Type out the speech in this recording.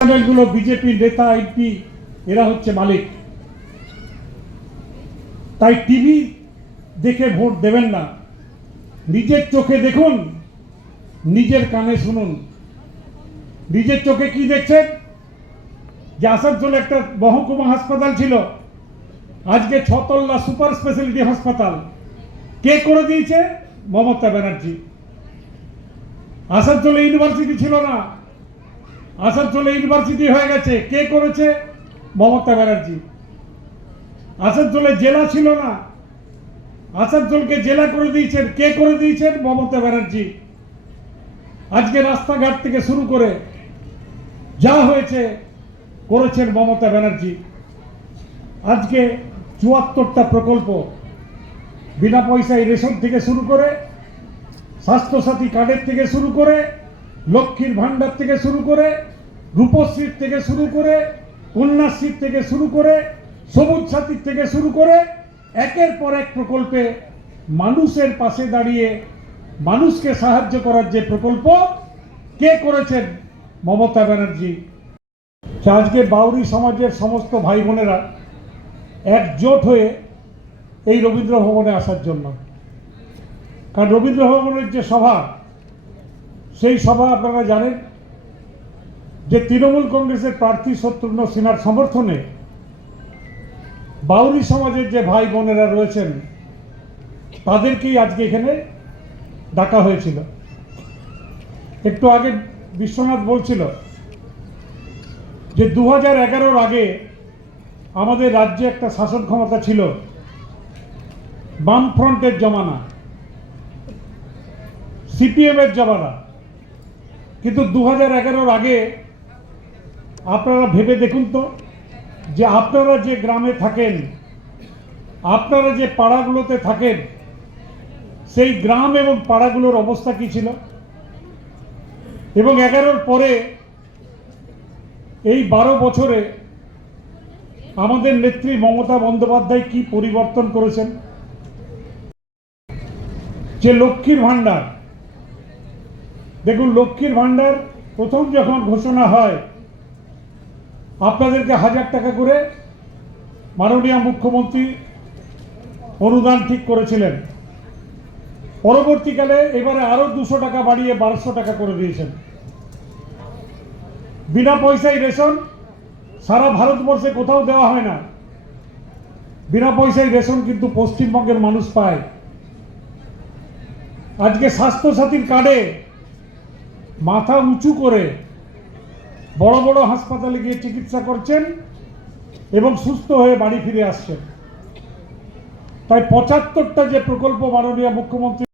চ্যানেলগুলো বিজেপি নেতা, এমপি, এরা হচ্ছে মালিক। তাই টিভি দেখে ভোট দেবেন না। নিজের চোখে দেখুন, নিজের কানে শুনুন। নিজের চোখে কি দেখছেন? যে আসানসোলে একটা মহকুমা হাসপাতাল ছিল। আজকে ছতল্লা সুপার স্পেশালিটি হাসপাতাল। কে করে দিয়েছে? মমতা ব্যানার্জি। আসানসোলে ইউনিভার্সিটি ছিল না। আসানসোলে ইউনিভার্সিটি হয়ে গেছে। কে করেছে? মমতা ব্যানার্জি। আসানসোলে জেলা ছিল না। আসানসোলকে জেলা করে দিয়েছেন। কে করে দিয়েছেন? মমতা ব্যানার্জি। আজকে রাস্তাঘাট থেকে শুরু করে যা হয়েছে করেছেন মমতা ব্যানার্জি। আজকে চুয়াত্তরটা প্রকল্প বিনা পয়সায় রেশন থেকে শুরু করে, স্বাস্থ্যসাথী কার্ডের থেকে শুরু করে লক্ষ্মীর ভাণ্ডার থেকে শুরু করে, রূপশ্রীর থেকে শুরু করে, কন্যাশ্রীর থেকে শুরু করে, সবুজ সাথীর থেকে শুরু করে, একের পর এক প্রকল্পে মানুষের পাশে দাঁড়িয়ে মানুষকে সাহায্য করার যে প্রকল্প, কে করেছেন মমতা ব্যানার্জি? আজকে বাউরি সমাজের সমস্ত ভাই বোনেরা একজোট হয়ে এই রবীন্দ্র ভবনে আসার জন্য। কারণ রবীন্দ্র ভবনের যে সভা সেই সভা আপনারা জানেন যে তৃণমূল কংগ্রেসের প্রার্থী শত্রুঘ্ন সিনহার সমর্থনে বাউরি সমাজের যে ভাই বোনেরা রয়েছেন, তাদেরকেই আজকে এখানে ডাকা হয়েছিল। একটু আগে বিশ্বনাথ বলছিল যে দু হাজার আগে আমাদের রাজ্যে একটা শাসন ক্ষমতা ছিল, বামফ্রন্টের জমানা, সিপিএমের জমানা। কিন্তু দু হাজার আগে আপনারা ভেবে দেখুন তো যে আপনারা যে গ্রামে থাকেন, আপনারা যে পাড়াগুলোতে থাকেন, সেই গ্রাম এবং পাড়াগুলোর অবস্থা কি ছিল? এবং এগারোর পরে এই বারো বছরে আমাদের নেত্রী মমতা বন্দ্যোপাধ্যায় কি পরিবর্তন করেছেন? যে লক্ষ্মীর ভাণ্ডার দেখুন, লক্ষ্মীর ভাণ্ডার প্রথম যখন ঘোষণা হয়, আপনাদেরকে হাজার টাকা করে মাননীয় মুখ্যমন্ত্রী অনুদান ঠিক করেছিলেন। পরবর্তীকালে এবারে আরও দুশো টাকা বাড়িয়ে বারোশো টাকা করে দিয়েছেন। বিনা পয়সায় রেশন সারা ভারতবর্ষে কোথাও দেওয়া হয় না। বিনা পয়সায় রেশন কিন্তু পশ্চিমবঙ্গের মানুষ পায়। আজকে স্বাস্থ্যসাথীর কার্ডে মাথা উঁচু করে বড় বড় হাসপাতালে গিয়ে চিকিৎসা করছেন এবং সুস্থ হয়ে বাড়ি ফিরে আসছেন। তাই পঁচাত্তরটা যে প্রকল্প মাননীয় মুখ্যমন্ত্রী